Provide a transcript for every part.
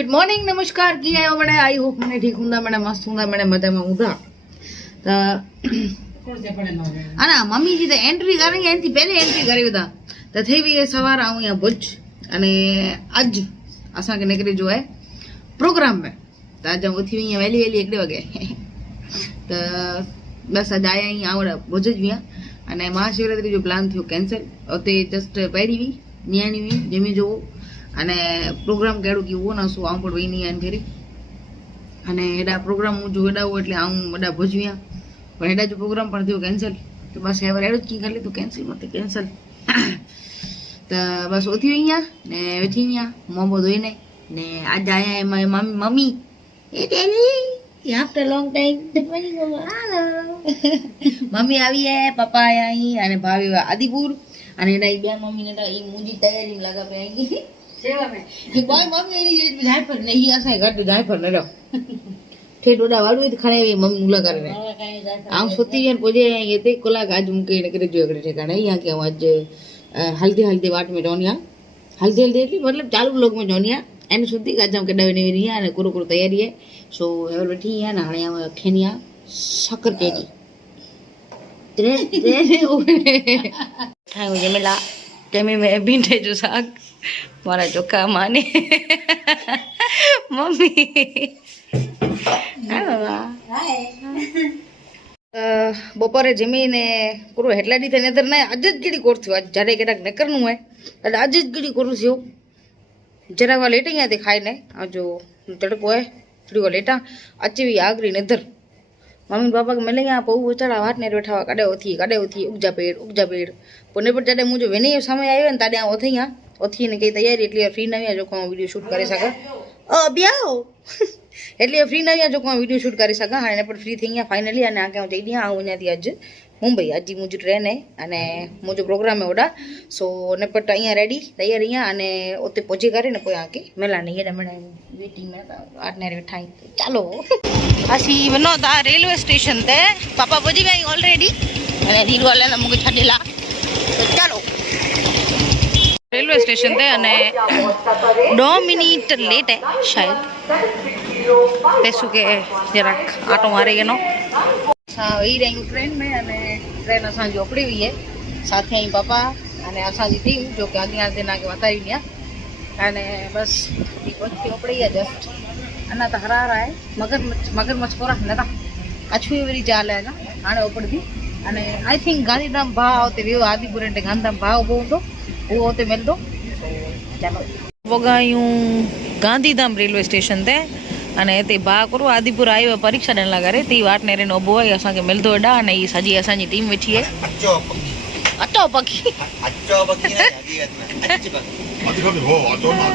Good morning नमस्कार की आयो मैंने आई होप मैंने ठीक हूंदा मैंने मस्त हूंदा मैंने मजा में हूंदा तो अना मम्मी जी तो एंट्री करेंगे एंटी पहले एंट्री करी था तो थे भी ये सवार आऊं या भुज अने अज असा के निकरी जो है प्रोग्राम में तो आज हम उठी हुई वेली वेली 1 वगे तो बस आज आया ही आवड़ा भुज विया अने महाशिवरात्रि जो प्लान थियो कैंसिल ओते जस्ट पेरी हुई नियाणी हुई जमी जो अने प्रोग्राम केड़ो की वो ना सो आऊं पण वईनी आन फेरी अने एडा प्रोग्राम हूँ जो एडा हो एटले आऊं एडा भुजविया पण एडा जो प्रोग्राम पण थियो कैंसिल तो बस एवर एडो की खाली तो कैंसिल मत कैंसिल तो बस ओथी वईया ने वेठी वईया मोमो धोईने ने आज आया है my mummy a daily after long time mummy आई है पापा आया ही अने भाभी आदिपुर अने एडा बे मम्मी ने ई मुंजी तैयारी में लगा पे आई सेवा में कि बॉय मम्मी एनी जेट में जाय पर नहीं असा घर तो जाय पर न रहो थे डोडा वाडू तो खणे मम्मी मुला करे आ सुती वेन पोजे ये ते कोला गाज मुके ने करे जो अगड़े ठिकाने यहां के आज हल्दी हल्दी वाट में जोनिया हल्दी हल्दी एटली मतलब चालू लोग में जोनिया एने सुती गाज हम केडा वेनी वेरी है कुरु कुरु तैयारी है सो हेवर बैठी है ना हणे हम खेनिया शक्कर केकी त्रे ठायो जमेला जमे में भींडे जो साग मारा चोखा माने मम्मी बपोरे जमीने पूरो हेटला दी थे नजर ना आज ज गीड़ी कोर थयो आज जारे केडा नकरनु है એટલે आज ज गीड़ी कोर थयो जरा वा लेट અહીંયા દેખાય ને આ જો તડકો है थोड़ी वा लेटा अच्छी भी आगरी नजर मम्मी पापा के मिले यहाँ पऊ चढ़ा वाट ने बैठा हुआ काडे उठी उगजा पेड़ पुणे पर जडे मुझे वेने समय आयो ने ताडे ओथे यहाँ ओथी ने कई तैयारी એટલે फ्री नविया जो को वीडियो शूट करे सका ब्याहो એટલે फ्री नविया जो को वीडियो शूट करे सका हाने पर फ्री थई फाइनली अने आके जई दिया आऊं न्याथी आज मुंबई आज मुझे ट्रेन है अने मुझे प्रोग्राम है ओडा सो ने पर अहिया रेडी तैयार अहिया अने ओते पहुंची करे ने कोई आके मेला नहीं है मने वेटिंग में आठ ने बैठाई चलो असी वनो ता रेलवे स्टेशन ते पापा पहुंची गई ऑलरेडी अने रील वाला ने मुके छडेला तो चलो रेलवे स्टेशन थे अने 2 मिनिट लेट है शायद पैसों के जरा ऑटो मारे गए नो वही रही ट्रेन में अने ट्रेन असा जो उपड़ी हुई है साथ ही पापा अने असा जी टीम जो कि आगे आगे ना के बताई दिया अने बस पहुंची उपड़ी है जस्ट अना तो हरा रहा है मगरमच्छ पूरा नता अच्छी वरी चाल है ना हाने उपड़ दी अने आई थिंक गांधीधाम भाव ते वियो आदिपुर ने गांधीधाम भाव बहुत वो होते मिल दो चलो वगायूं गांधीधाम रेलवे स्टेशन ते अने ते बा करो आदिपुर आयो परीक्षा देन लगा ती वाट ने रेनो बोय असा के मिलदो एडा अने ई सजी असा जी टीम बैठी है अच्चो पक्षी ने हकीकत में हो अतो ना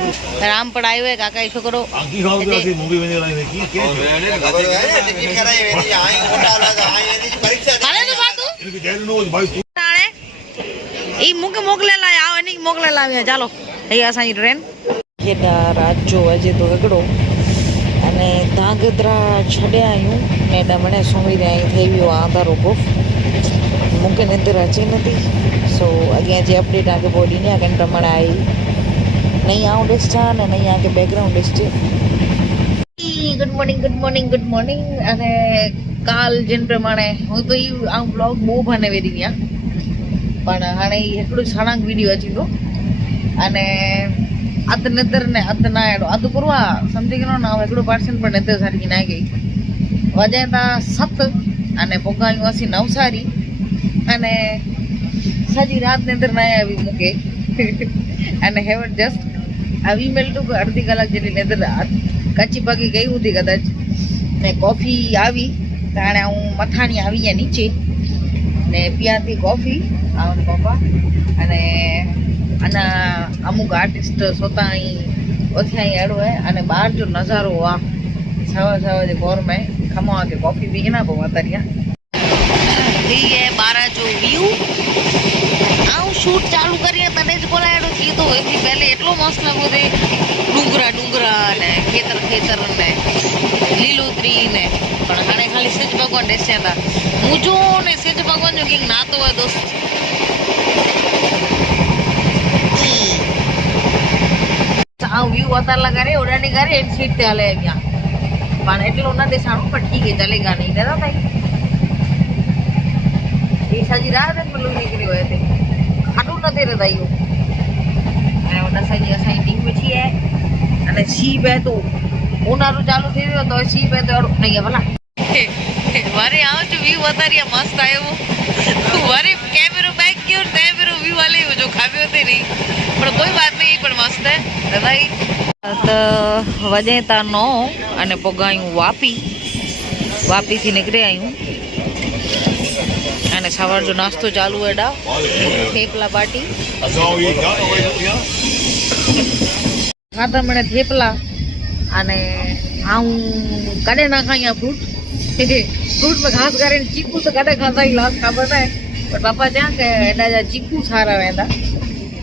राम पढ़ायो है काका ई छोकरो आगी खाओ तो ऐसी मूवी बने रही देखी के खबर है टिकट कराई वेनी आई ओटा लगा आई वेनी परीक्षा हाले तो बात इनके जेल नो भाई तू ताणे ई मुके मोकले ला आओ एनी मोकले लाव्या चालो ए असा ई ट्रेन केडा रात जो अजे तो गगड़ो अने धांगध्रा छड्या आयूं ने डमणे सोमी रे થઈ ગયો આધાર ઉભો મુકે નિંદર અચી નથી सो अगे जे अपडेट आगे बॉडी ने आगे प्रमाण आई नहीं आऊं डिस्चा ने नहीं आगे बैकग्राउंड डिस्चे गुड मॉर्निंग अने काल जिन प्रमाणे हूँ तो ई आ ब्लॉग बो बने वेरी दिया पण हाणे एकड़ो सणांग वीडियो अची गयो अने अद नदर ने अद ना एडो अद पुरवा समझी गयो ना एकड़ो पर्सन पर नदर सारी ना गई वजह ता 7 अने पोगायो असी नवसारी अने सजी रात नदर ना आवी मुके अने हेवर जस्ट अवी मिनट अर्धी कलाक जेटली नदर कच्ची पकी गई हुई कदाच ने कॉफी आवी ताणे हूँ मथाणी आवी है नीचे ने पिया थी कॉफी आवन पापा अने अना अमुक आर्टिस्ट सोता ही ओथे ही अड़ो है अने बाहर जो नजारो वाह सवा जे गोर में खमा के कॉफी पी ना पवा तरिया ये 12 जो व्यू आउ शूट चालू करिए तने ज बोलायडो थी तो एथी पहले एटलो मस्त लगो थे डूंगरा ने खेतर ने लीलोतरी ने पण हाणे खाली सेज भगवान देस्या था मुजो ने सेज भगवान जो कि ना तो है दोस्त व्यू बताला करे उड़ानी करे एक सीट ते हले अॻियां पण एटलो न ॾिसणो पर ठीक है चलेगा नहीं दादा भाई ये सजी रात में लोग निकली हुए थे खाटू न थे रदा यो અને ઓડા સાજી અસાઈ ટીમ में छी है અને सी पे तो ઉનાળો ચાલુ થઈ ગયો તો सी पे તો નહીં ભલા વારે આવ જો વ્યू વધારિયા મસ્ત આવ્યો વારે કેમેરો બેક ગયો કેમેરો વ્યू વાલે જો ખાવ્યો તે નહીં પણ કોઈ વાત નહીં પણ મસ્ત હે ભાઈ તો વજે તા 9 અને પોગાયું વાપી થી નીકળે આયું અને સવાર જો નાસ્તો ચાલુ એડા થેપલા પાટી ખાતા મને થેપલા અને આઉં કાઢે નાખા અહીંયા फ्रूट में घास करे चीकू तो कदे खाता ही लास्ट खबर है पर पापा जा के एडा जा चीकू सारा वेंदा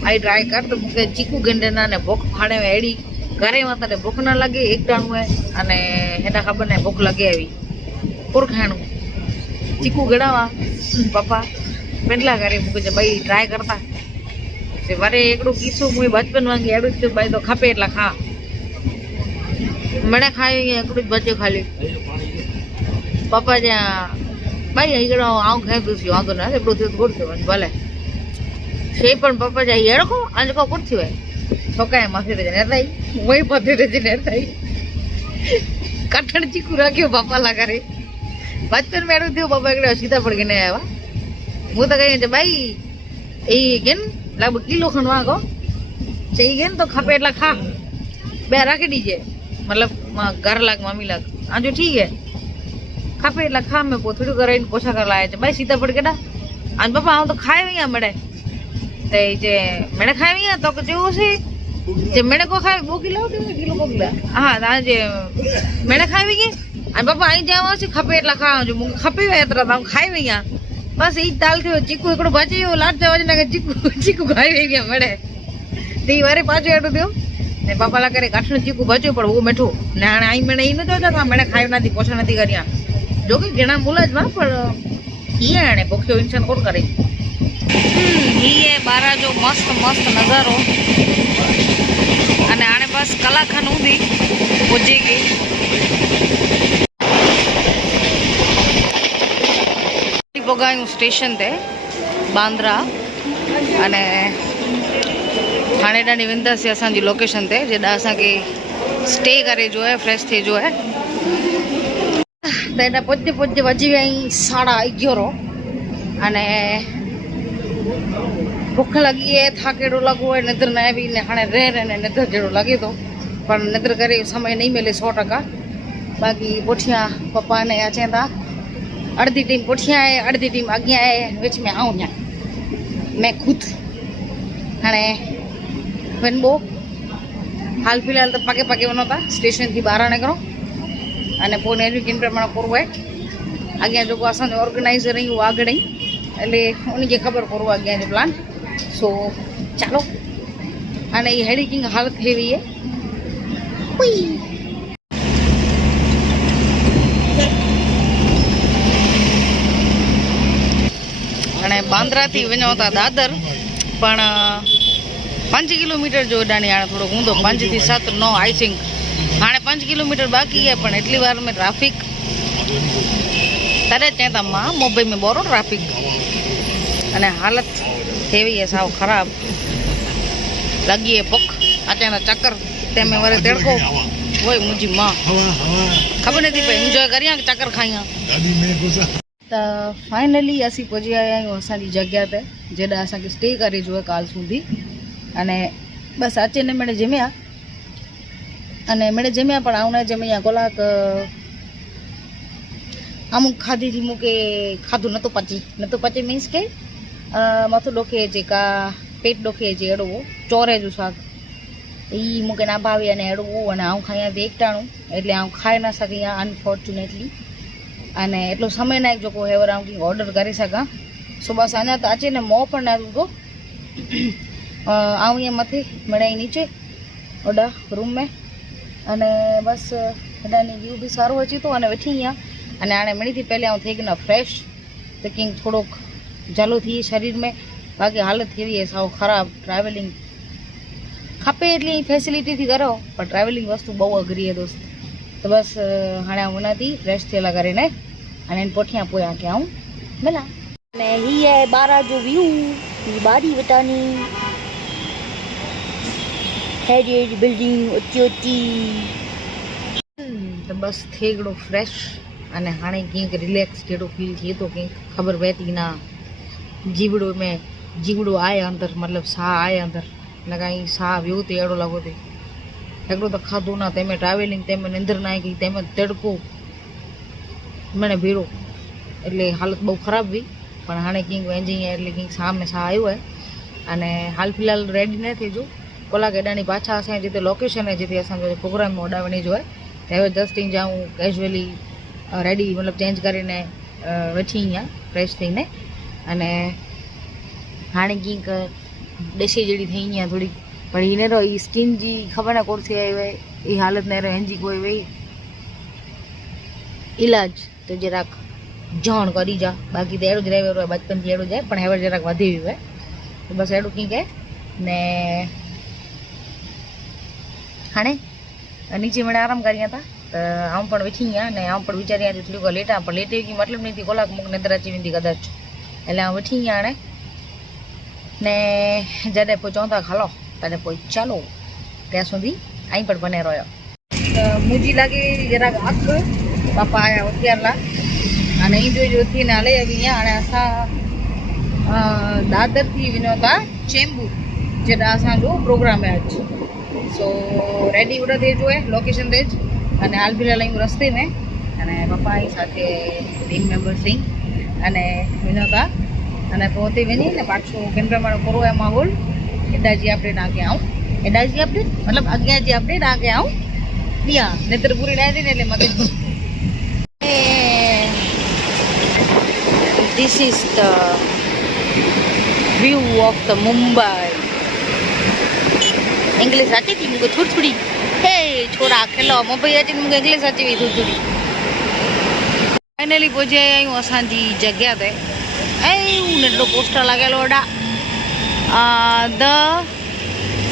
आई ट्राई कर तो मुके चीकू गंडेना ने भूख फाड़े एडी घरे में तने भूख ना लगे एक टाणु है अने एडा खबर ने भूख लगे एवी पुर खाणु चीकू गड़ावा पापा पेटला करे मुके भाई ट्राई करता से वारे एकड़ो किस्सो मुई बचपन वांगे एडो तो भाई तो खपे એટલા खा मणे खाई एकड़ो बच्चो खाली पापा जा भाई इकड़ो आऊं खाधुं छो वांधो न एटलो थियो गोड़ थियो भले से पण पापा जा हेड़को आंजको कोड़ थियो छोकाए माथे ते ने थाई वही पथे ते ने थाई कठण चीकू राख्यो पापा ला करे बचपन में एडो थियो पापा एकड़ो सीधा पड़ के ने आया मु तो कही भाई ए गेन लगभग किलो खन वागो चई गेन तो खपे એટલા खा बे राखी दीजे मतलब घर लाग मम्मी लाग आजो ठीक है खपे એટલા खा में पोथड़ू कराई पोछा कर लाया भाई सीधा पड़ केडा आज बापा आऊं तो खाए वही मड़े ते जे मेणे खाए वही तो जेवो छे जे मेणे को खाए 2 किलो किलो को किलो हां आज मेणे खाए वही आज बापा आई जावा छे खपे એટલા खा जो मुके खपे एतरा तो खाए वही बस ई ताल थियो चीकू एकड़ो बचियो लाट जवाज ने चीकू खाए वही मड़े ते वारे पाछो एटो थियो ने पापा ला करे गाठनो चीकू बच्यो पण वो मीठो ने आई मेणे ई न जोता मेणे खायो नथी पोछा नथी कर्या जो कि घणा मुलज में पर ये आने भूख्यो इंसान कोण करे ये बारा जो मस्त मस्त नजारो अने आने बस कलाखन उदी पुजी गई पोगायूं स्टेशन ते बांद्रा अने हाणे ॾाढी विंदस असांजी लोकेशन ते जेॾा असांखे स्टे करे जो है फ्रेश थे जो है तो एटा पोचे पोचे वजी विया 11:30 अने भूख लगी है थाकेड़ो लगो है निद्र न भी ने हाणे रे ने निद्र जेड़ो लगे तो पर निद्र करे समय नहीं मिले 100%। बाकी पुठिया पप्पा ने अचे था अर्धी टीम पुठिया है अर्धी टीम अॻियां है विच में आऊं या मैं खुद हाणे वनबो हाल फिलहाल तो पके पके वनो था स्टेशन थी ॿाहिरां निकिरो अने पोइ नेविगेशन प्रमाण पूरो है अॻियां जेको असांजो ऑर्गेनाइज़र आहियूं उहा आगड़ एटले उनखे ख़बर पूरो अॻियां जो प्लान सो चलो अने ये हेड़ी किंग हालत थी वई है अने बांद्रा थी वञो था दादर पण 5 किलोमीटर जो ॾाणी हाणे थोड़ो हूंदो 5 થી 7 9 आई थिंक हाँ 5 किलोमीटर बाकी है पण एटली वार में ट्राफिक तरे चेता मां मुंबई में बोरो ट्राफिक अने हालत हेवी है साव खराब लगी है भूख अचानक चक्कर ते में वरे तिड़को वही मुंहिंजी मां खबर नहीं पई एंजॉय करियां चक्कर खाइयां तो फाइनली असी पहुंची आया आहियूं असांजी जगह ते जेॾा असांखे स्टे करे जो है काल सुधी अने बस अचे ने मेरे जम्या अने मेरे जम्या पण आउं न जम्या कलाक अमुक खाधी थी मूंखे खाधो नथो पचे मीन्स के मथो ॾोखे जेका पेट ॾोखे जे अहिड़ो चोरे जो शाक ई मूंखे न भावे अने अहिड़ो अने आउं खायां थी एकटाणो एटले आउं खाए न सघी आहियां अनफॉर्चुनेटली अने एटलो समय न जेको हेवर आउं कंहिं ऑर्डर करे सघां सुबुह सां अञा त अचे न मोह पण न रुगो आउं ईअं मथे मिड़ाई नीचे ओॾा रूम में अने बस हेॾानी व्यू बि सारो अचे थो अने वेठी आहियां अने हाणे मिड़ी थी पहले आउं थी न फ्रेश त कंहिं थोड़ोक जलो थी शरीर में बाक़ी हालत थी वई आहे साव ख़राब ट्रैवलिंग खपे एटली फेसिलिटी थी करो पर ट्रेवलिंग वस्तु बहु अघरी है दोस्त। तो बस हाँ हुन थी फ्रेश थियल करे अने पोठियां पोयां के आऊं मिला ने ही है 12 जो व्यू ही बारी वटानी हेरिटेज बिल्डिंग उच्ची उच्ची। तो बस थे गड़ो फ्रेश अने हाणे कंहिंक रिलैक्स जहिड़ो फील थिए थो कंहिंक ख़बर पए थी ना जीवड़ो में जीवड़ो आहे अंदर मतलब साह आहे अंदर न काई साह वियो ते अहिड़ो लॻो थिए। हिकिड़ो त खाधो न तंहिंमें ट्रावेलिंग तंहिंमें निंद्र न आहे कई तंहिंमें तड़को मैंने भेड़ो એટલે हालत બહુ ખરાબ हुई પણ હાणे કંઈક વેંજી એટલે કંઈક સાહ में સાહ આવ્યો है અને હાલ फिलहाल रेडी न थीजो कलाक एडानी पाछा असां जिते लोकेशन है जिते असांजो प्रोग्राम ओडावणी जो है ते जस्ट ईं जाऊं कैजुअली रेडी मतलब चेंज करीने वेठी आहियां फ्रेश थईने अने हाणे कंईक देसी जहिड़ी थी आहियां थोड़ी पर हिन रो ई स्किन जी ख़बर न कोन थी आई हुई ई हालत न रहे जी कोई वही इलाज तो जराक जान करी जा बाकी तो अड़ो ज रहे बचपन थी अड़ो जाए पर हेवर जराक वधी वियो है तो बस अड़ो कंईक है ने हाणे नीचे मैंने आराम करिया था तो आऊँ पण वेठी आहियां ने आऊँ पण विचारी थी थोड़ी लेटा पर लेटे की मतलब नहीं थी कलाक मूंखे निंद्र अची वेंदी कदाच એટલે આऊँ वेठी आहियां हाणे ने जॾहिं पोइ चवंदा हलो तॾहिं पोइ चलो ત્યાં સુધી અહીં પણ બને રહ્યો मुंहिंजी लागे જરાક આંખ બાપા આયા અત્યારના અને અહીં જોઈ જોઈને હલે આવી અહીંયા हाणे असां दादरથી विनो था चेंबूर જેটা असांजो प्रोग्राम है अॼु सो रेडी उड़ा थी है लोकेशन ते અને હાલ ફિલહાલ અહીં રસ્તે में અને પપ્પા અહીં સાથે ટીમ મેમ્બર્સ અહીં અને વિનો था અને પોતે વેની ને પાછો કેમ પ્રમાણે કરો એ માહોલ એડાજી આપણે નાખે આવું એડાજી આપણે मतलब અગિયારજી આપણે નાખે આવું દિયા નહીતર પૂરી ના દે ને એટલે મગજ This is the view of the Mumbai. English आती थी मुझे थोड़ी थोड़ी हे छोरा खेलो मोबाइल आती मुझे इंग्लिश आती हुई थोड़ी थोड़ी फाइनली पहुंचे आयूं असांजी जगह ते ऐं नंढो पोस्टर लॻियल ओॾा द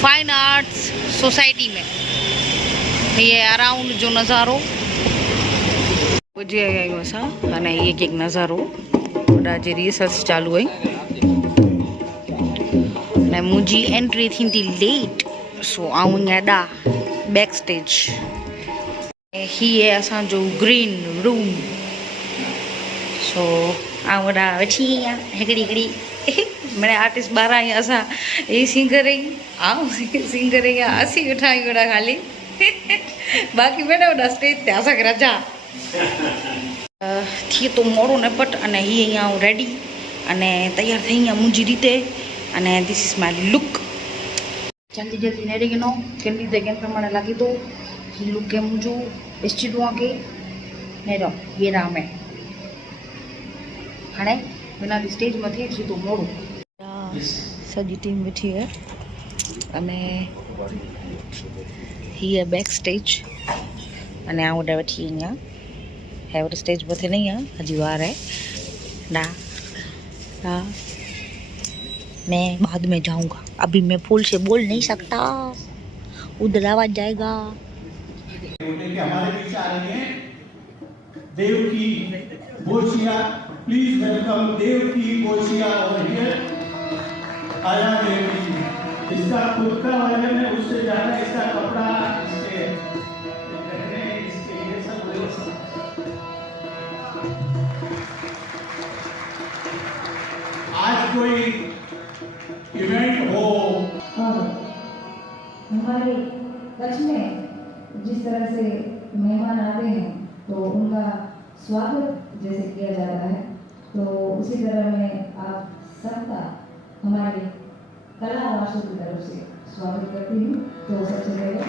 फाइन आर्ट्स सोसाइटी में ये अराउंड जो नज़ारो पहुंचे आयूं असां अने ये कंहिंक नज़ारो ओॾा जे रिसर्च चालू हुई अने मुंहिंजी एंट्री थींदी लेट सो आऊं एॾा बैक स्टेज ही है असांजो ग्रीन रूम सो आऊं वॾा वेठी आहियां हिकिड़ी हिकिड़ी मैंने आर्टिस्ट ॿार आहियूं असां ही सिंगर आहियूं आऊं सिंगर आहियां असीं वेठा आहियूं वॾा ख़ाली बाक़ी मैंने वॾा स्टेज ते असांखे रजा थिए तो मोड़ो न पट अने ही અહીંયા હું રેડી અને તૈયાર થઈ અહીંયા મુંજી રીતે અને ધીસ ઇઝ માય લુક जल्दी जल्दी नेरे गिनो केंडी दे केन प्रमाणे लागी तो ही लुक के मुझो एस्टिडो आके नेरो ये राम है हाणे बिना स्टेज मथे सी तो मोड़ो सजी टीम बैठी है अने ही है बैक स्टेज अने आ ओडे बैठी है है वो स्टेज मथे नहीं है हजी वार है ना ना मैं बाद में जाऊंगा अभी मैं फूल से बोल नहीं सकता उधर आवाज जाएगा। हमारे बीच आ रही हैं देव की बोशिया प्लीज वेलकम देव की बोशिया और हियर आया देव की इसका खुद का वजन है उससे ज्यादा इसका कपड़ा इसके ये सब आज कोई इवेंट हो हमारे कच्छ में जिस तरह से मेहमान आते हैं तो उनका स्वागत जैसे किया जाता है तो उसी तरह मैं आप सबका हमारे कला वासों की तरफ से स्वागत करती हूँ तो सबसे पहले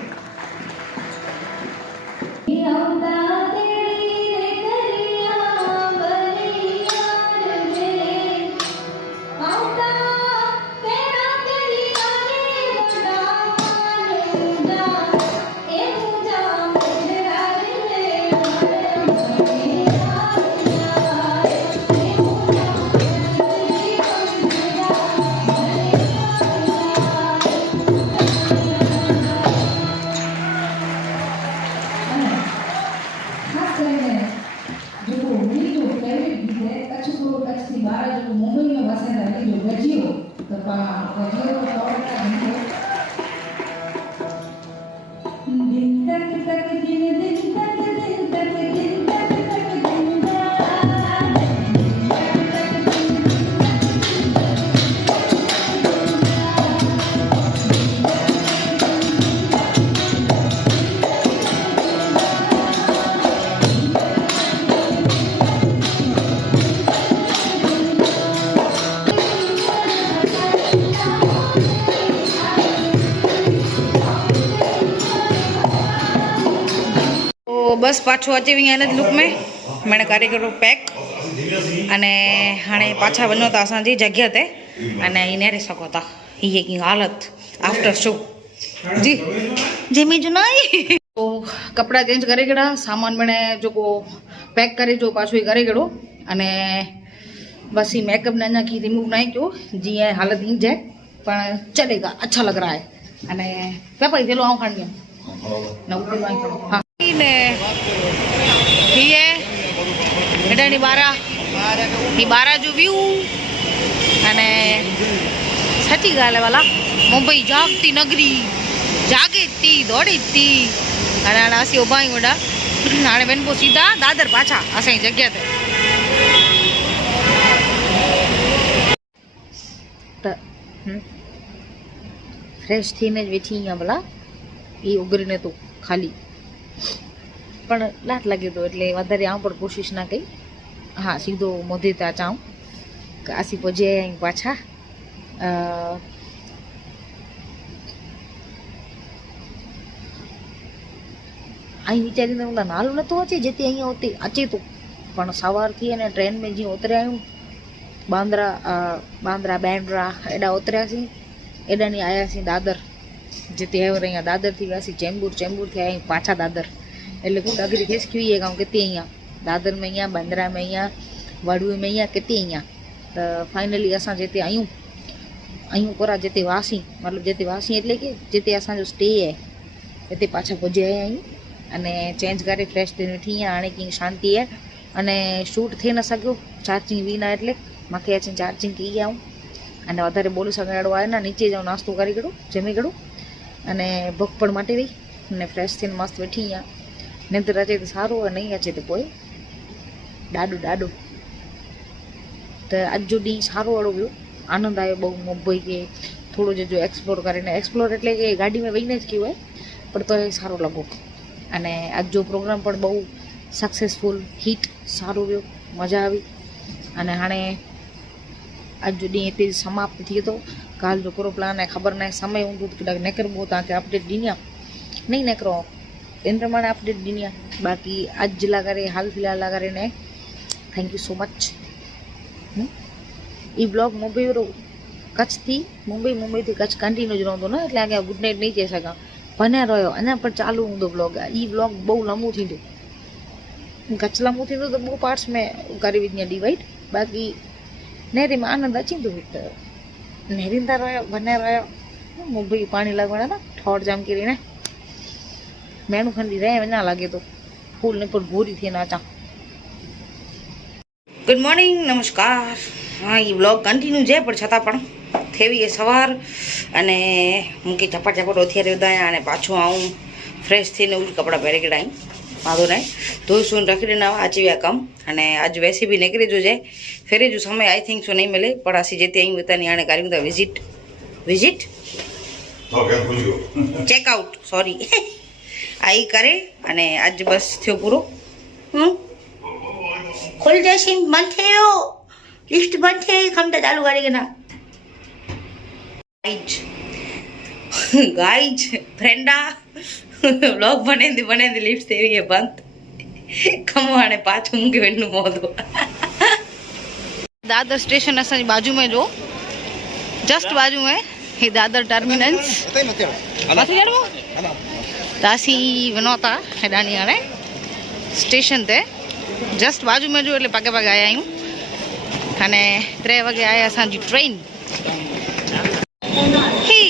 से में जो मुझी जो फेवरेट गीत है कच्छ को कच्छ थी बार जो मुंबई में वसे रही जो गजियो तो गजियो को तोड़ता नहीं दिन तक तक दिन दिन तक दिन तक दिन तक तक दिन તો બસ પાછું અચીવિંગ એને જ લુક में मैंने कारीगरो पैक अने हाणे पाछा वञो था असांजी जॻह ते अने ही नेरे सघो था हीअ की हालत आफ्टर शो जी जिमी जो ना तो कपड़ा चेंज करे कड़ा सामान मैंने जो को पैक करे जो पाछो ही करे कड़ो अने बस ही मेकअप ने अञा की रिमूव नहीं क्यों जी हालत ही जाए पर चलेगा अच्छा लग रहा है अने क्या भाई चलो आऊँ खानी हाँ ने हेडानी बारा जो व्यू अने सच्ची गाल है वाला मुंबई जागती नगरी जागे थी दौड़ी थी अने हाणे असीं उभा आहियूं वॾा हाणे वञिबो सीधा दादर पाछा असांजी जॻह ते फ्रेश थीने वेठी आहियां भला ई उगरीने तो खाली पण लाट लगे तो એટલે વધારે આવું પણ કોશિશ ના કરી હા સીધો મોઢે ત્યાં જાઉં કે આસી પહોંચે અહીં પાછા અહીં વિચારીને ઓલા નાલું નતો અચે જેથી અહીંયા હોતી અચે તો પણ સવારથી અને ટ્રેન में जी ઉતર્યા આયું બાંદ્રા બેન્ડ્રા એડા ઉતર્યા છી એડાની આયા છી દાદર જેથી હવે અહીંયા દાદરથી વ્યાસી ચેમ્બુરથી અહીં પાછા દાદર એટલે હું ડગરી ખેંચી ગામ કેતી અહીંયા दादर में અહીંયા બાંદ્રા में અહીંયા વાડુએ में અહીંયા કેતી અહીંયા તો ફાઇનલી અસાं જેતે आयूं कोरा जेते वासी मतलब जेते वासी એટલે કે जेते असांजो स्टे है एते पाछा पहुंचे आयूं अने चेंज करे फ्रेश थઈને वेठी आहियां हाणे की शांति है अने शूट थी न सघियो चार्जिंग विना એટલે मांखे अची चार्जिंग कई आऊं अने वधारे बोली सघाड़ो आहे न नीचे जाऊं नास्तो करी करो जमी करो अने भूख पण मटी रही अने फ्रेश थઈને मस्त वेठी आहियां निंद्र अचे तो सारो नहीं अचे तो पोइ ॾाढो तो अज जो ॾींहुं सारो अहिड़ो वियो आनंद आयो बहु मुंबई के थोड़ो जो एक्सप्लोर करीने एक्सप्लोर एटले के गाड़ी में वहीने ज कयो है पर तो सारो लगो अने आज जो प्रोग्राम पण बहु सक्सेसफुल हिट सारो वियो मजा आवी अने हाणे आज जो ॾींहुं हिते समाप्त थी तो काल जो पूरो प्लान है खबर न समय हूंदो तो कदाच निकिरबो तव्हांखे अपडेट ॾींदी नहीं निकिरो इन प्रमाणे अपडेट ॾींदी बाक़ी अज ला करे हाल फिलहाल ला करे ने thank you so much E blog Mumbai वारो कच्छ थी मुंबई थी कच्छ कंटिन्यू ज रहंदो न એટલે आगे गुड नाइट नहीं चई सघां बने रहियो अञा पण चालू हूंदो ब्लॉग ई ब्लॉग बहु लंबो थींदो कच्छ लंबो थींदो तो बहु पार्ट्स में करे विझंदी डिवाइड बाक़ी नेरी में आनंद अची वेंदो त नेरींदा रहियो बने रहियो मुंबई पाणी लगवाना ना ठोड़ जाम किरीने मेणू खंडी रहे वञा लगे तो फूल ने पर भूरी थी ना अचां गुड मॉर्निंग नमस्कार हाँ ये ब्लॉग कंटिन्यू है पर छता पण थेवी है सवार अने मूंखे झपट उथियारे उदाया अने पाछो आऊं फ्रेश थीने उज कपड़ा पहरे के आई वांधो ना धोई सुन रखी देना अची विया कम अने अज वैसे भी निकरी जो जाए फेरे जो समय आई थिंक सो नहीं मिले पर असी जेते आई उतानी हाणे करूं था विजिट चेकआउट सॉरी आई करे अने अज बस थियो पूरो खुल जैसी मन थियो लिफ्ट बंद थे खमता चालू करेंगे ना गाइज फ्रेंडा व्लॉग बने लिफ्ट थे ये बंद कमो हाणे पाछो मूंखे वञिणो पवंदो दादर स्टेशन असांजी बाजू में जो जस्ट बाजू में हे दादर टर्मिनल्स मथे चढ़ो त असीं वञूं था हेॾानी हाणे स्टेशन ते जस्ट बाजू में जो એટલે पगे आया आहियूं अने 3 वगे आया असांजी ट्रेन ही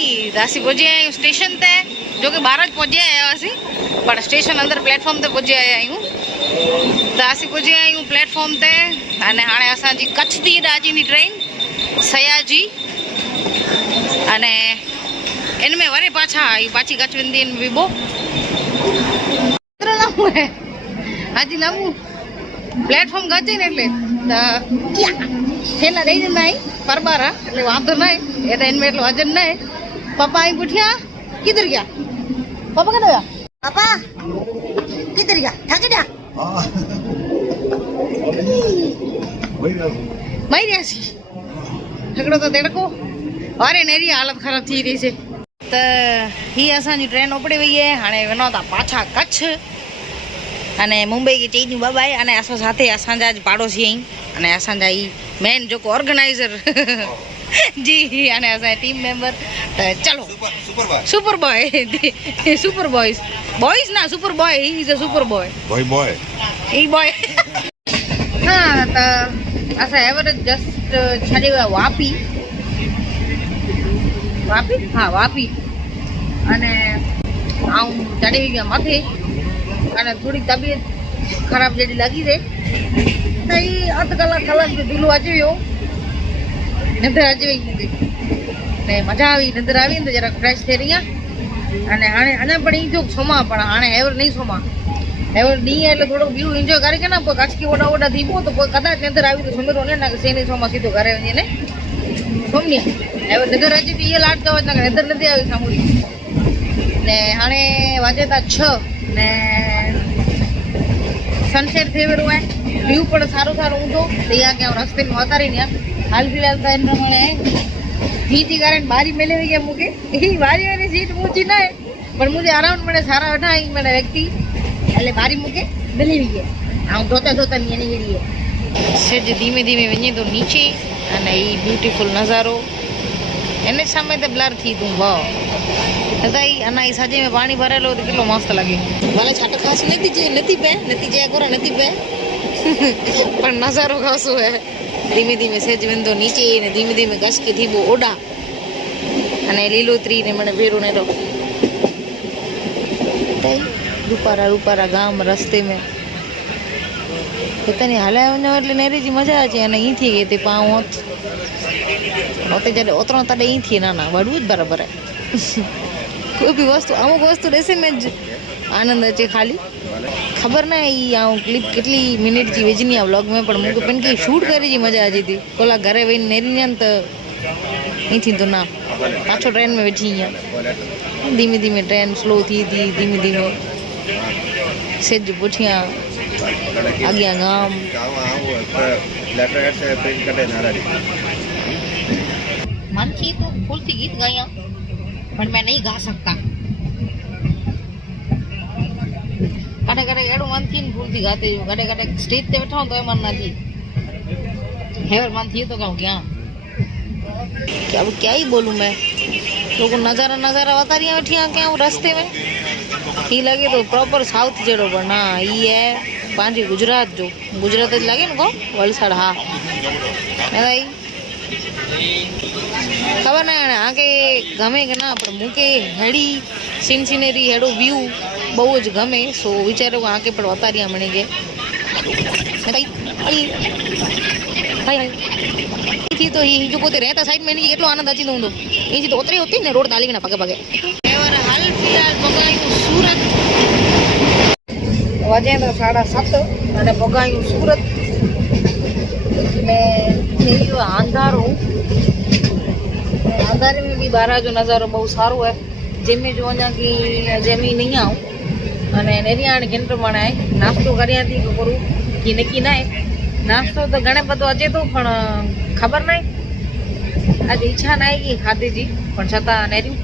असीं पहुची आया आहियूं स्टेशन ते जो कि 12 पहुची आया हुआसीं पर स्टेशन अंदर प्लेटफॉर्म ते पहुची आया आहियूं त असीं पुॼी विया आहियूं प्लेटफॉर्म ते अने हाणे असांजी कच्छ थी राजीनी ट्रेन सयाजी अने इन में वरी पाछा पाछी कच्छ वेंदी इन विबो हाजी लांबू प्लेटफॉर्म गजे ने એટલે થેલા દઈ દેતા અહીં પરબારા એટલે વાંધો નહીં એટલે એન એટલો વજન નહીં પપ્પા અહીં પૂછ્યા કિધર ગયા પપ્પા કદા ગયા પાપા કિધર ગયા થાકી ગયા મરી રહ્યા છે ઠકડો તો તેડકો અરે નેરી હાલત ખરાબ થઈ રહી છે તો ही असांजी ट्रेन उपड़ी वई है हाणे वञो था पाछा कच्छ अने मुंबई की चईनी बाबाई अने असां साथे असांजा ज पाड़ोसी आहिनि अने असांजा ई मेन जेको ऑर्गेनाइज़र जी अने असांजा टीम मेंबर त चलो super boy super boys boys ना super boy he is a super boy boy he boy हाँ त असां एवरेज जस्ट छॾे विया वापी वापी हाँ वापी अने आऊं चढ़ी गया मथे अने थोड़ी तबीयत खराब जड़ी लगी थे तो ये अध कलाक जो दिलो अची वियो निंदर अची वई मूंखे ने मजा आई निंदर आई तो जरा फ्रेश थी रही अने हाणे अञा पण ई जो सोमा पण हाणे एवर नहीं सोमा एवर डी એટલે થોડો વ્યૂ એન્જોય કરી કે ના કચ્છ की ઓડા ઓડા થીબો તો કદાચ નિંદર આવી તો સમીરો ને ના સેની સોमा સીધો ઘરે વઈને ને સોમની એवर નિંદર અજી તો એ લાટ તો નિંદર નથી આવી સામુરી ने हाणे वाजे था 6 ने सनसेट थी वियो है व्यू पण सारो सारो ऊंधो तो या के रस्ते में उतारी ने हाल फिलहाल तो इन प्रमाणे थी कारण बारी मिले हुई है मुके ई बारी वाली सीट पहुंची ना है पर मुझे अराउंड मैंने सारा बैठा है मैंने व्यक्ति એટલે બારી મૂકે મિલી हुई है आऊं धोता धोता नहीं गई है सेज धीमे धीमे वञे तो नीचे अने ई ब्यूटीफुल नज़ारो एने सामे ते ब्लर थी तू वाह अदाई अना ई साजे में पानी भरेलो तो किलो मस्त लगे भले छाट खास नती पे गोरा नती पे पर नजारो खासो है धीमे धीमे सेज वेंदो नीचे ने धीमे धीमे घस के थी बो ओडा अने लीलोतरी ने मने बेरो ने रो रूपारा रूपारा गाम रस्ते में इतनी हलाय वञो એટલે नेरी जी मजा अचे अने ई थी गई ते पाऊं ओते जडे ओतरो तडे ई थी ना वडू ज बराबर है कोई भी वस्तु अमुक वस्तु ॾिसे में आनंद अचे खाली खबर ना ई आऊं क्लिप केटली मिनिट जी विझनी आ व्लॉग में पण मूंखे पिन के शूट करे जी मजा अचे थी कोला घरे वेही नेरी न त ई थींदो ना पाछो ट्रेन में वेठी आहियां धीमे धीमे ट्रेन स्लो थी धीमे धीमे सेज पुठियां अॻियां गाम मन थी तो फुल थी गीत गाया पर मैं नहीं गा सकता कड़े कड़े एड़ो मन थी फुल थी गाते जो कड़े कड़े स्टेज ते बैठा तो मन ना थी हेवर मन थी तो कहूँ क्या अब क्या ही बोलूँ मैं लोगों नज़ारा नज़ारा बतारियाँ बैठियाँ क्या रास्ते में ही लगे तो प्रॉपर साउथ जड़ो पर ना ये है पांची गुजरात जो गुजरात लगे न को वलसाड़ हाँ भाई खबर ना आगे गमे के ना पर मुके हेड़ी सीन सीनरी हेड़ो व्यू बहुत गमे सो विचारो आगे पर वतारिया मणी के थी तो ही जो कोते रहता साइड में केटलो आनंद अची दो ई तो ओतरी होती ने रोड ताली ना पगे पगे एवर हाल फिलहाल पगायू सूरत वजे तो 7:30 અને પગાયુ सूरत ने थेयो अंधारो अंधारे में भी बारा जो नज़ारो बहुत सारो है जेमे जो वञा की जेमी नहीं आऊं अने नेरियाण किन प्रमाणे आहे नास्तो करिया थी करू की नकी ना है नास्तो तो घणे पतो अचे तो पण खबर ना आज इच्छा ना की खाधे जी पण छता नेरियूं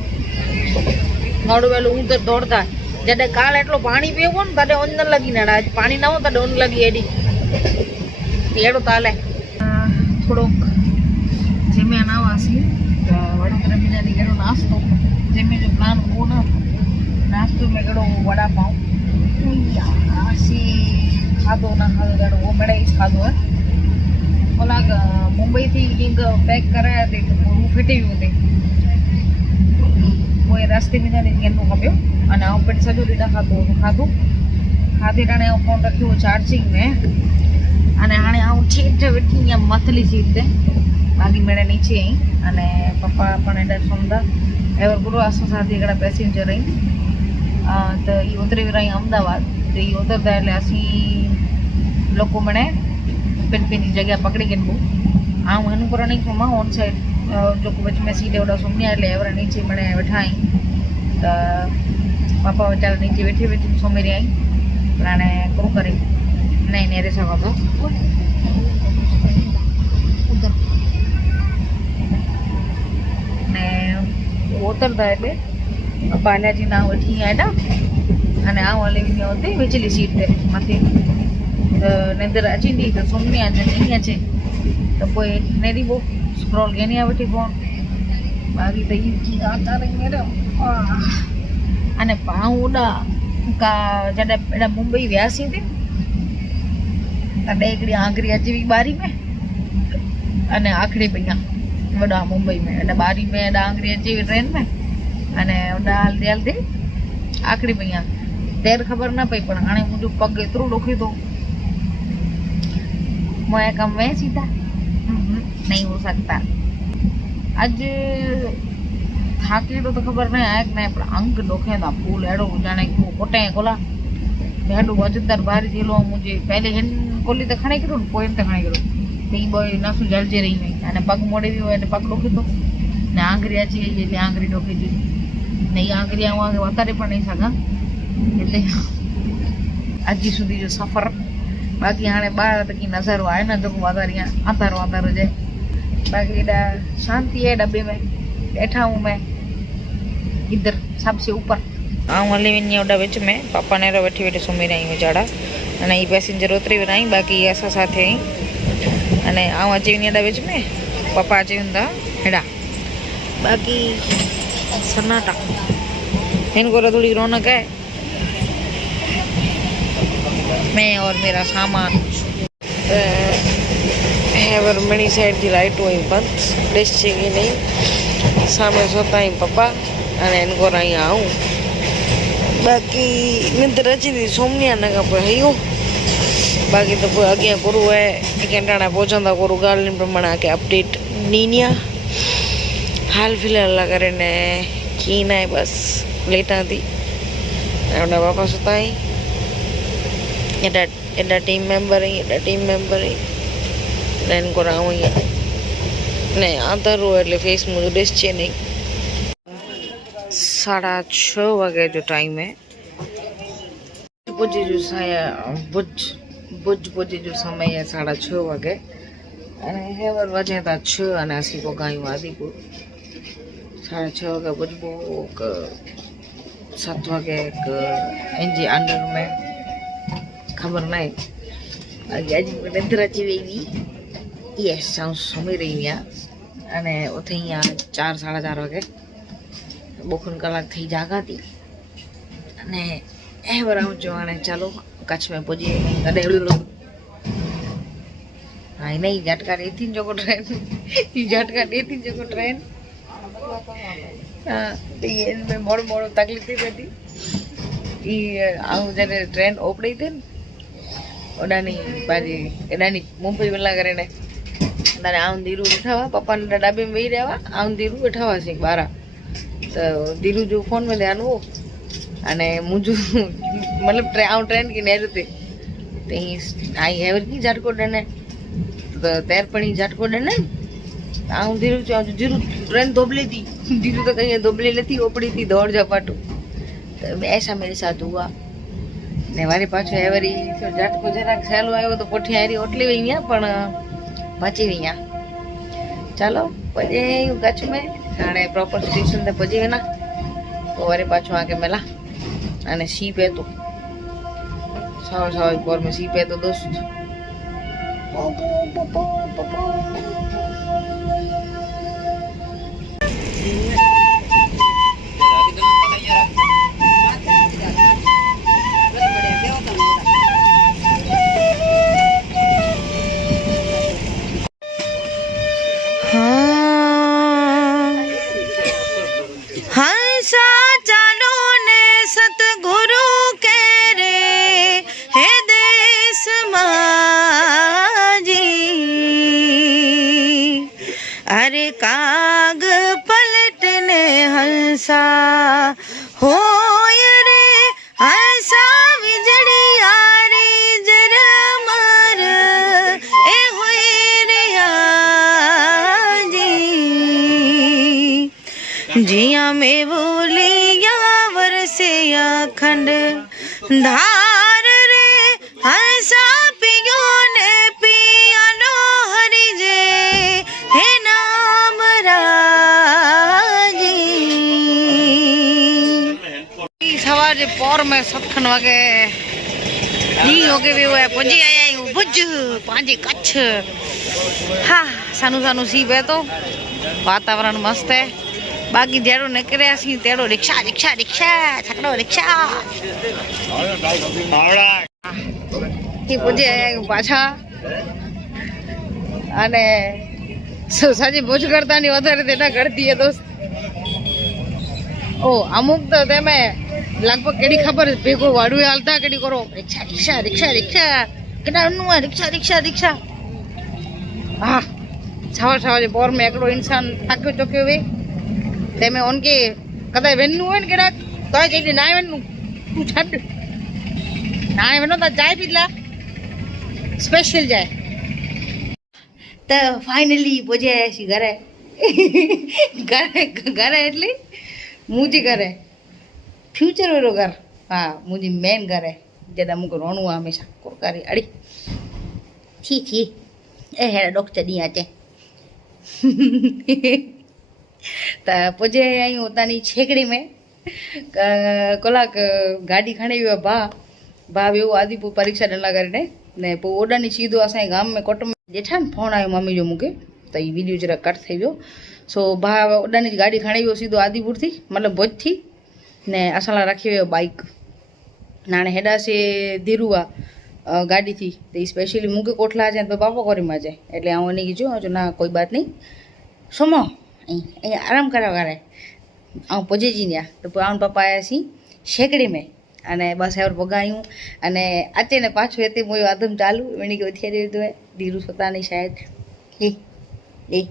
मोड़ो वेलो ऊं तो दौड़ता जडे काल एटलो पानी पीवो ने तडे ओन न लगी ना आज पानी ना हो तडे ओन लगी एडी एडो ताले थोड़ो जेमे ना वासी वड़ा करे बिना नी एडो नास्तो जेमे जो प्लान हो ना नास्तो में एडो वड़ा पाव यासी खादो ना खादो एडो वो मेड़े खादो है ओला मुंबई थी लिंक पैक कराया थे तो वो फिटी होते वो रास्ते में जाने केनो खप्यो અને આ પેટ સજો લીડા ખાધો खाधे टाणे फोन रखियो चार्जिंग में अने हाणे आऊं ठीक वेठी अँ मथली सीट ते बाकी मेरे नीचे आई अने पप्पा पण एडा सुंदर एवर गुरु आसो साथी एकड़ा पैसेंजर आई तो ये उतरी रही अहमदाबाद तो ये उतरता एटले असी लोको मने पिन जगह पकड़ी के आऊँ एनु पर नहीं सुमा ऑन साइड जो बच में सीटे ओडा सुम्या एटले एवर नीचे मने बैठा आई तो पापा बेचारा नीचे बैठी बैठी सोमेरी आई प्राणे करू करी नहीं नेरे सको तो उधर ने उतरता एटले बालाजी ना वेठी आडा अने आ वाले भी होते विचली सीट पे माथे तो निंदर अची दी तो सोमनी आज नहीं आचे तो कोई नेरी वो स्क्रॉल के नहीं आवती फोन बाकी तो ये की आता नहीं मेरा अने पाउडा का जडे एडा मुंबई व्यासी थी तडे एकड़ी आंगरी अची बारी में अने आखड़ी पईया वडा मुंबई में एडा बारी में एडा आंगरी अची ट्रेन में अने ओडा हलती आखड़ी पईया देर खबर ना पई पण हाणे मुंहिंजो पग एतिरो ॾुखे थो मैं कम में सीधा नहीं हो सकता अज थाकी तो खबर नहीं आया कि नहीं पर अंग ॾुखे था फूल अहिड़ो जाने कोटे कोला ॾाढो वजनदार भारी थेलो मुंहिंजे पहले हिन कोली त खणे करो पोइ त खणे करो ती बोय नसु जलजे रही वई अने पग मोड़े वियो अने पग ॾुखे थो ने आंगरी अची वई એટલે आंगरी ॾुखे थी नहीं आंगरी आऊं आगे वतारे पण नहीं सघां એટલે अॼु सुधी जो सफ़र बाक़ी हाणे ॿाहिरि त की नज़ारो आहे न जेको वधारे आतारो हुजे बाक़ी एॾा शांति है डब्बे में बैठा हूँ मैं इधर सबसे ऊपर आऊं हली वञी ओॾा विच में पापा ने वेठी वेठी सुम्ही रही वीचारा अने ही पैसेंजर उतरी विया आहिनि बाक़ी असां साथे आई अने आऊं अची वञी एॾा विच में पापा अची वेंदा हेॾा बाक़ी सन्नाटा हिन को थोड़ी रौनक है मैं और मेरा सामान हैवर मणी साइड की लाइट हुई बंद डिश चाहिए नहीं सामने सोता ही पापा अने इनको रही आऊँ बाकी निंदर अची थी सोमनिया न का हयो बाकी तो कोई अगे करू है केंटाणा पहुंचंदा करू गाल प्रमाणे के अपडेट नीनिया हाल फिलहाल करे ने की ना बस लेटा थी एडा पापा सुता ही एडा टीम मेंबर ही इनको राऊँ नहीं आधार एटले फेस मुझे डिश छे नहीं 6:30 वागे जो टाइम है पुजी जो भुज पुजी जो समय है 6:30 वागे हेवर वजे था 6 अने असी को गायूं आदिपुर 6:30 वागे भुजबो 7 वागे इंजी अंडर में खबर नहीं अज निंदर अची वही यस आऊं सुम्ही रही आहियां अने उथे अँ 4 4:30 वागे बोखन कलाक थी जागा थी अने हेवर आऊं जो हाणे चलो कच्छ में पुजी तॾहिं हाँ नहीं झटका ॾेती जेको ट्रेन झटका ॾेती जेको ट्रेन हाँ तो ये इनमें मोड़ मोड़ तकलीफ़ थी पई ये आऊं जॾहिं ट्रेन ओपड़ी थी ओडानी पंहिंजी एडानी मुंबई मिला करे ने तारे आऊं धीरू वेठा हुआ पप्पा ने डब्बे में वेही रहिया हुआ आऊं धीरू वेठा हुआसीं ॿारहं तो धीरू जो फोन में ध्यान हो अने मुझे मतलब आऊं ट्रेन की नेर ते आई हेवर की झटको ॾिने तो तैर पड़ी झटको ॾिने आऊं धीरू चयो धीरू ट्रेन धोबले थी धीरू तो कहीं धोबले नथी ओपड़ी थी दौड़ झपाटो तो ऐसा मेरे साथ हुआ ने वारी पाछो हेवरी झटको જરાક સહેલો આવ્યો તો પોઠી હારી ઓટલી વઈ ગયા પણ બચી વઈ ગયા ચાલો પજે કચ્છ में हाणे प्रॉपर स्टेशन ते पहुंची वेना तो वरी पाछो आके मिला अने सी पे तो सवा पोर में सी पे तो दोस्त काग पलटने हंसा होय रे हंसा विजड़िया रे जरा मार ए होय रे आजी जिया में बोलिया वरसे अखंड धार रे हंसा पियो ने पियानो हरि जे हे नाम राजी सवार जे पोर में सतखन वगे नी होके भी हुआ पुजी आया हूं भुज पांजे कच्छ हा सानू सानू सी बे तो वातावरण मस्त है बाकी जेड़ो निकरिया सी तेड़ो रिक्शा रिक्शा रिक्शा छकड़ो रिक्शा पुजे आया पाछा અને સાજી ભુજ કરતાની વધારે તેના કરતી હે દોસ્ત ઓ અમુક તો તમે લગભગ કેડી ખબર ભેગો વાડું હાલતા કેડી કરો રિક્ષા રિક્ષા રિક્ષા રિક્ષા કેડા નું રિક્ષા રિક્ષા રિક્ષા હા છાવા છાવા જે પોર में એકડો इंसान થાક્યો ચોક્યો વે તેમે ઓનકે કદાય વેનનું હોય ને કેડા તોય જઈને ના વેનનું તું છાડ ના વેનો તો ચાય પીલા સ્પેશિયલ જાય તો ફાઇનલી પહોંચી આવ્યા છીએ ઘરે ઘરે ઘરે એટલે મુજી ઘરે फ्यूचर वारो घर हाँ मुझी मेन घर है जदा मुझे रोणु हमेशा कोरकारी अड़ी थी ए हेड़ा डॉक्टर दी आचे त पुजे आई उतानी छेकड़ी में कलाक गाड़ी खणी वियो भा वियो आदिपुर परीक्षा ॾिना करे ने पोइ ओॾानी सीधो असांजे गाम में कोट में ॾिठा न फोन आयो मम्मी जो मूंखे त हीउ वीडियो जरा कट थी वियो सो भा ओॾानी गाड़ी खणी वियो सीधो आदिपुर थी मतिलबु भुज थी ने असां लाइ रखी वियो बाइक हाणे हेॾासीं धीरू आहे गाड़ी थी त हीअ स्पेशली मूंखे कोठला अचे त पापा कोरी में अचे એટલે હું એને કીધું ના કોઈ બાત નહીં સુમો અહીં આરામ કરવા કરે હું પહોંચી જઈને તો આવું પપ્પા આવ્યાસી શેકડી में અને બસ એવર પગાયું અને અચે ને પાછું એતે મોય આદમ ચાલુ એની કે થેરી તો ધીरू स्वतानी शायद ए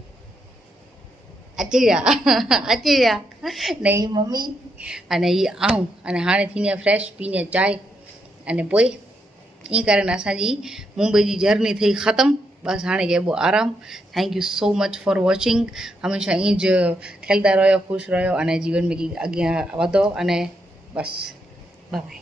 अची विया नहीं मम्मी अने ये आऊं अने हाणे थीने फ्रेश पीने चाय अने पोइ ई कारण असांजी मुंबई जी जर्नी थी ख़त्म बस हाणे चइबो आराम thank you so much for watching हमेशा ईंज खेलता रहो खुश रहो अने जीवन में अॻियां वधो अने बस बाय बाय